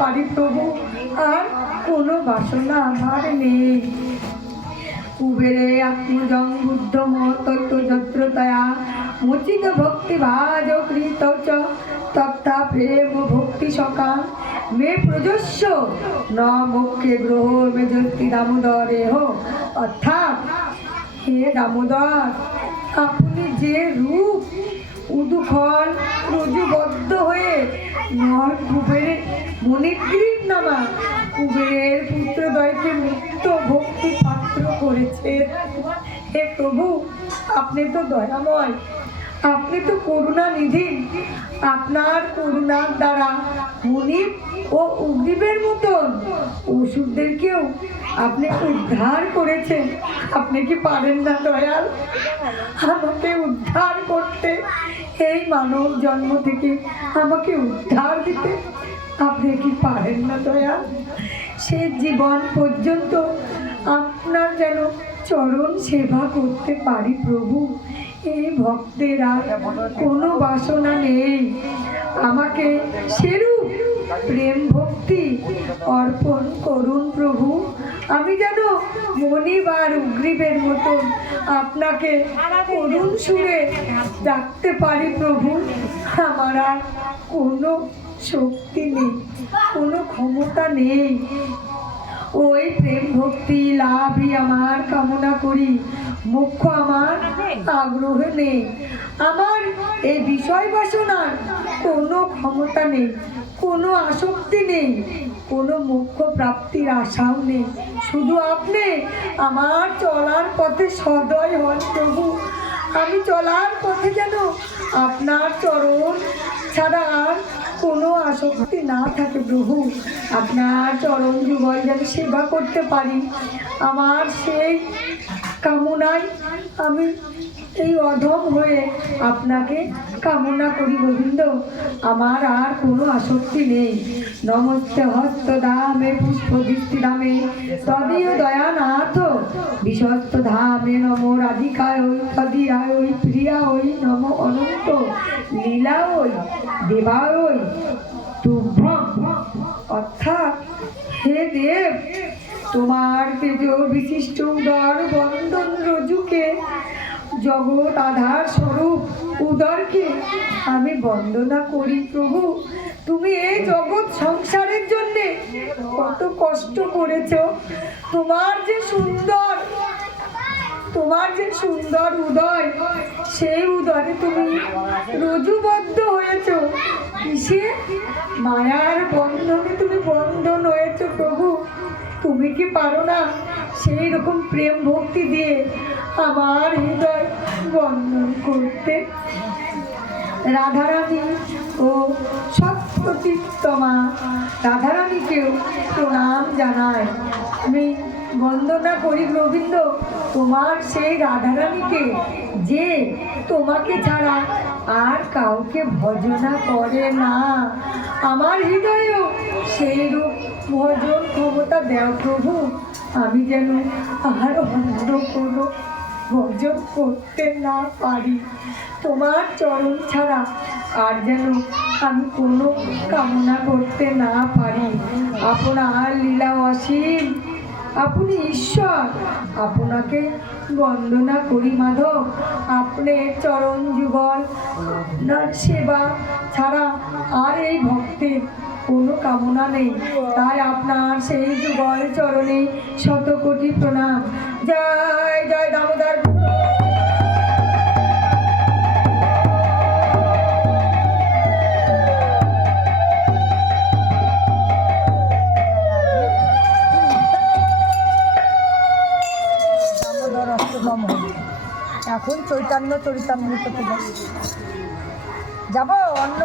পারি প্রভু, আর কোনো বাসনা আমার নেই। কুবেরে আত্মজং বুদ্ধ মহতত্ত্ব যত্রতয়া মুচিত ভক্তি ভাজ কৃত চ তথা প্রেম ভক্তি সকাম মে প্রজস্য ন মুখ্যে গ্রহ মেজস্তি দামোদরে হো। অর্থাৎ হে দামোদর, আপনি যে রূপ উদুখল রজুবদ্ধ হয়ে নর কুবেরের মণিগ্রীব নামা কুবেরের পুত্রদ্বয়কে মুক্ত ভক্তি পাত্র করেছে। হে প্রভু, আপনি তো দয়াময়, আপনি তো করুণা নিধি। আপনার করুণার দ্বারা মনিব ও উগ্রীবের মতন অসুরদেরকেও আপনি উদ্ধার করেছেন। আপনি কি পারেন না দয়াল আমাকে উদ্ধার করতে? এই মানব জন্ম থেকে আমাকে উদ্ধার দিতে আপনি কি পারেন না দয়াল? সে জীবন পর্যন্ত আপনার যেন চরণ সেবা করতে পারি প্রভু। এই ভক্তের আর কোনো বাসনা নেই। আমাকে সেরূপ প্রেম ভক্তি অর্পণ করুন প্রভু। আমি যেন মনিব আর উগ্রীবের মতন আপনাকে করুণ সুরে ডাকতে পারি প্রভু। আমার আর কোনো শক্তি নেই, কোনো ক্ষমতা নেই। ওই প্রেম ভক্তি লাভই আমার কামনা করি, মোক্ষ আমার আগ্রহ নেই। আমার এই বিষয় বাসনার কোনো ক্ষমতা নেই, কোনো আসক্তি নেই, কোনো মোক্ষ প্রাপ্তির আশাও নেই। শুধু আপনি আমার চলার পথে সদয় হন প্রভু। আমি চলার পথে যেন আপনার চরণ ছাড়া আর কোনো আসক্তি না থাকে প্রভু। আপনার চরণ যুগল যেন সেবা করতে পারি, আমার সেই কামনায় আমি এই অধম হয়ে আপনাকে কামনা করি গোবিন্দ। আমার আর কোনো আসক্তি নেই। নমস্তে হস্ত ধামে পুষ্প দৃষ্টি ধামে তদীয় দয়ানাথ বিশ্বস্ত ধামে নম রাধিকায় ওই তদিয়ায় ওই প্রিয়া ওই নম অনন্ত লীলা ওই দেবায় ওই তুভ্যম। অর্থাৎ হে দেব, তোমার তেজ বিশিষ্ট উদর বন্দন রজুকে জগৎ আধার স্বরূপ উদরকে আমি বন্দনা করি প্রভু। তুমি এই জগৎ সংসারের জন্যে কত কষ্ট করেছ। তোমার যে সুন্দর উদয়, সেই উদরে তুমি রজুবদ্ধ হয়েছ। কিসে? মায়ার বন্ধনে তুমি বন্ধন হয়েছ প্রভু। তুমি কি পারো না সেই রকম প্রেম ভক্তি দিয়ে আমার হৃদয় বন্ধন করতে? রাধারানী ও সৎপ্রতিত্তমা রাধারানীকেও প্রণাম জানায়। আমি বন্দনা করি গোবিন্দ তোমার সেই রাধারানীকে, যে তোমাকে ছাড়া আর কাউকে ভজনা করে না। আমার হৃদয়েও সেই রূপ ভজন ক্ষমতা দেও প্রভু। আমি যেন আর অন্য কোনো ভজন করতে না পারি। তোমার চরণ ছাড়া আর যেন আমি কোনো কামনা করতে না পারি। আপনার লীলা অসীম, আপনি ঈশ্বর, আপনাকে বন্দনা করি মাধব। আপনি চরণ যুগল সেবা ছাড়া আর এই ভক্তের কোনো কামনা নেই। তাই আপনার সেই যুগল চরণে শতকোটি প্রণাম। জয় জয় দামোদর। এখন চৈতন্য চরিতামৃত যাবো অন্য